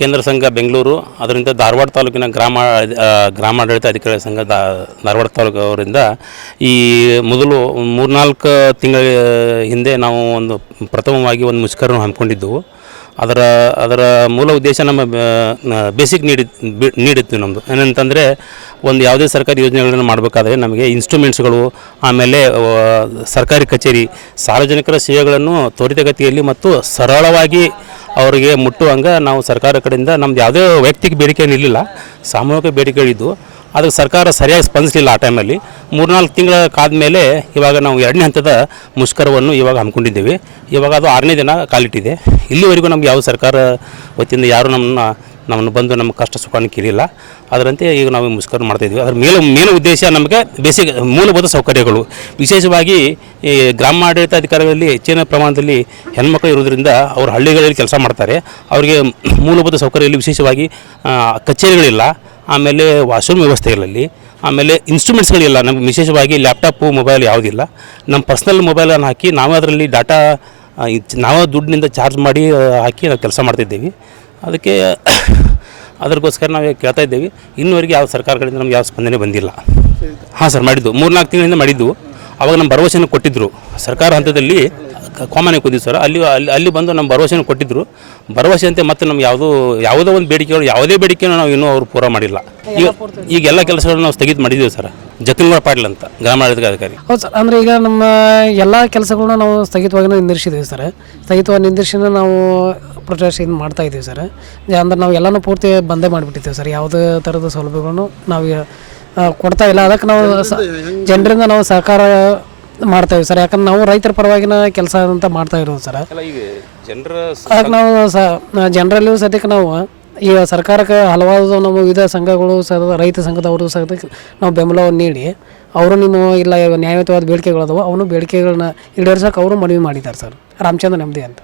ಕೇಂದ್ರ ಸಂಘ ಬೆಂಗಳೂರು, ಅದರಿಂದ ಧಾರವಾಡ ತಾಲೂಕಿನ ಗ್ರಾಮ ಗ್ರಾಮಾಡಳಿತ ಅಧಿಕಾರಿ ಸಂಘ ಧಾರವಾಡ ತಾಲೂಕು ಅವರಿಂದ ಈ ಮೊದಲು ಮೂರ್ನಾಲ್ಕು ತಿಂಗಳ ಹಿಂದೆ ನಾವು ಒಂದು ಪ್ರಥಮವಾಗಿ ಒಂದು ಮುಷ್ಕರನ್ನು ಹಮ್ಮಿಕೊಂಡಿದ್ದೆವು. ಅದರ ಅದರ ಮೂಲ ಉದ್ದೇಶ ನಮ್ಮ ಬೇಸಿಕ್ ನೀಡಿ ನೀಡಿತ್ತು ನಮ್ಮದು ಏನಂತಂದರೆ ಒಂದು ಯಾವುದೇ ಸರ್ಕಾರಿ ಯೋಜನೆಗಳನ್ನು ಮಾಡಬೇಕಾದ್ರೆ ನಮಗೆ ಇನ್ಸ್ಟ್ರೂಮೆಂಟ್ಸ್ಗಳು, ಆಮೇಲೆ ಸರ್ಕಾರಿ ಕಚೇರಿ, ಸಾರ್ವಜನಿಕರ ಸೇವೆಗಳನ್ನು ತ್ವರಿತಗತಿಯಲ್ಲಿ ಮತ್ತು ಸರಳವಾಗಿ ಅವರಿಗೆ ಮುಟ್ಟುವಂಗೆ ನಾವು ಸರ್ಕಾರ ಕಡೆಯಿಂದ ನಮ್ದು ಯಾವುದೇ ವೈಯಕ್ತಿಕ ಬೇಡಿಕೆ ಏನಿರಲಿಲ್ಲ ಸಾಮೂಹಿಕ ಬೇಡಿಕೆಗಳಿದ್ದು ಅದಕ್ಕೆ ಸರ್ಕಾರ ಸರಿಯಾಗಿ ಸ್ಪಂದಿಸಲಿಲ್ಲ ಆ ಟೈಮಲ್ಲಿ ಮೂರ್ನಾಲ್ಕು ತಿಂಗಳ ಕಾದ್ಮೇಲೆ ಇವಾಗ ನಾವು ಎರಡನೇ ಹಂತದ ಮುಷ್ಕರವನ್ನು ಇವಾಗ ಹಮ್ಮಿಕೊಂಡಿದ್ದೇವೆ. ಇವಾಗ ಅದು ಆರನೇ ದಿನ ಕಾಲಿಟ್ಟಿದೆ. ಇಲ್ಲಿವರೆಗೂ ನಮ್ಗೆ ಯಾವ ಸರ್ಕಾರ ವತಿಯಿಂದ ಯಾರು ನಮ್ಮನ್ನ, ನಮ್ಮನ್ನು ಬಂದು ನಮ್ಮ ಕಷ್ಟ ಸುಖವನ್ನು ಕೇಳಿಲ್ಲ ಅದರಂತೆ ಈಗ ನಾವು ಮುಷ್ಕರ ಮಾಡ್ತಾಯಿದ್ವಿ ಅದರ ಮೇಲೆ ಮೇನ್ ಉದ್ದೇಶ ನಮಗೆ ಬೇಸಿಕ್ ಮೂಲಭೂತ ಸೌಕರ್ಯಗಳು. ವಿಶೇಷವಾಗಿ ಈ ಗ್ರಾಮಾಡಳಿತ ಅಧಿಕಾರಿಗಳಲ್ಲಿ ಹೆಚ್ಚಿನ ಪ್ರಮಾಣದಲ್ಲಿ ಹೆಣ್ಮಕ್ಳು ಇರೋದ್ರಿಂದ ಅವರು ಹಳ್ಳಿಗಳಲ್ಲಿ ಕೆಲಸ ಮಾಡ್ತಾರೆ. ಅವರಿಗೆ ಮೂಲಭೂತ ಸೌಕರ್ಯದಲ್ಲಿ ವಿಶೇಷವಾಗಿ ಕಚೇರಿಗಳಿಲ್ಲ. ಆಮೇಲೆ ವಾಶ್ರೂಮ್ ವ್ಯವಸ್ಥೆ ಇಲ್ಲ ಅಲ್ಲಿ ಆಮೇಲೆ ಇನ್ಸ್ಟ್ರೂಮೆಂಟ್ಸ್ಗಳಿಲ್ಲ ನಮ್ಗೆ ವಿಶೇಷವಾಗಿ ಲ್ಯಾಪ್ಟಾಪು ಮೊಬೈಲ್ ಯಾವುದಿಲ್ಲ. ನಮ್ಮ ಪರ್ಸ್ನಲ್ ಮೊಬೈಲನ್ನು ಹಾಕಿ ನಾವೇ ಅದರಲ್ಲಿ ಡಾಟಾ ನಾವೇ ದುಡ್ಡಿನಿಂದ ಚಾರ್ಜ್ ಮಾಡಿ ಹಾಕಿ ನಾವು ಕೆಲಸ ಮಾಡ್ತಿದ್ದೀವಿ. ಅದಕ್ಕೆ ಅದಕ್ಕೋಸ್ಕರ ನಾವು ಕೇಳ್ತಾ ಇದ್ದೀವಿ. ಇನ್ನುವರೆಗೆ ಯಾವ ಸರ್ಕಾರ ಕಡೆಯಿಂದ ನಮ್ಗೆ ಯಾವ ಸ್ಪಂದನೆ ಬಂದಿಲ್ಲ. ಹಾಂ ಸರ್ ಮಾಡಿದ್ದು. ಮೂರ್ನಾಲ್ಕು ತಿಂಗಳಿಂದ ಮಾಡಿದ್ದು. ಅವಾಗ ನಮ್ಮ ಭರವಸೆಯನ್ನು ಕೊಟ್ಟಿದ್ದರು ಸರ್ಕಾರ ಹಂತದಲ್ಲಿ ಕಾಮನ್ ಕೂದಿದ್ದು ಸರ್. ಅಲ್ಲಿ ಅಲ್ಲಿ ಅಲ್ಲಿ ಬಂದು ನಮ್ಮ ಭರವಸೆಯನ್ನು ಕೊಟ್ಟಿದ್ದರು ಭರವಸೆಯಂತೆ ಮತ್ತೆ ನಮ್ಗೆ ಯಾವುದೋ ಯಾವುದೇ ಒಂದು ಬೇಡಿಕೆಗಳು ಯಾವುದೇ ಬೇಡಿಕೆಯನ್ನು ನಾವು ಇನ್ನೂ ಅವರು ಪೂರ ಮಾಡಿಲ್ಲ. ಈಗ ಈಗ ಎಲ್ಲ ಕೆಲಸಗಳನ್ನು ನಾವು ಸ್ಥಗಿತ ಮಾಡಿದ್ದೀವಿ ಸರ್. ಜಕನ್ಗೌಡ ಪಾಟೀಲ್ ಅಂತ ಗ್ರಾಮಾಡಳಿತ ಅಧಿಕಾರಿ ಹೌದು ಸರ್. ಅಂದರೆ ಈಗ ನಮ್ಮ ಎಲ್ಲ ಕೆಲಸಗಳನ್ನ ನಾವು ಸ್ಥಗಿತವಾಗಿ ನಿಂದಿರ್ಸಿದ್ದೀವಿ ಸರ್. ಸ್ಥಗಿತವಾಗಿ ನಿಂದಿರ್ಸಿನ ನಾವು ಪ್ರೊಟೆಸ್ಟ್ ಇದು ಮಾಡ್ತಾ ಇದ್ದೀವಿ ಸರ್. ಅಂದ್ರೆ ನಾವು ಎಲ್ಲನೂ ಪೂರ್ತಿ ಬಂದೇ ಮಾಡಿಬಿಟ್ಟಿದ್ದೀವಿ ಸರ್. ಯಾವುದೇ ಥರದ ಸೌಲಭ್ಯಗಳನ್ನು ನಾವು ಕೊಡ್ತಾ ಇಲ್ಲ. ಅದಕ್ಕೆ ನಾವು ಜನರಿಂದ ನಾವು ಸಹಕಾರ ಮಾಡ್ತಾ ಇದೀವಿ ಸರ್. ಯಾಕಂದ್ರೆ ನಾವು ರೈತರ ಪರವಾಗಿನ ಕೆಲಸ ಅಂತ ಮಾಡ್ತಾ ಇರೋದು ಸರ್. ಅದಕ್ಕೆ ನಾವು ಸ ಜನರಲ್ಲೂ ಸದ್ಯಕ್ಕೆ ನಾವು ಈ ಸರ್ಕಾರಕ್ಕೆ ಹಲವಾರು ನಮ್ಮ ವಿವಿಧ ಸಂಘಗಳು ಸಹ ರೈತ ಸಂಘದವರು ಸದ್ಯಕ್ಕೆ ನಾವು ಬೆಂಬಲವನ್ನು ನೀಡಿ ಅವರು ನಿಮ್ಮ ಇಲ್ಲ ನ್ಯಾಯಯುತವಾದ ಬೇಡಿಕೆಗಳದವು ಅವನು ಬೇಡಿಕೆಗಳನ್ನ ಈಡೇರ್ಸೋಕೆ ಅವರು ಮನವಿ ಮಾಡಿದ್ದಾರೆ ಸರ್. ರಾಮಚಂದ್ರ ನೆಮ್ಮದಿ ಅಂತ.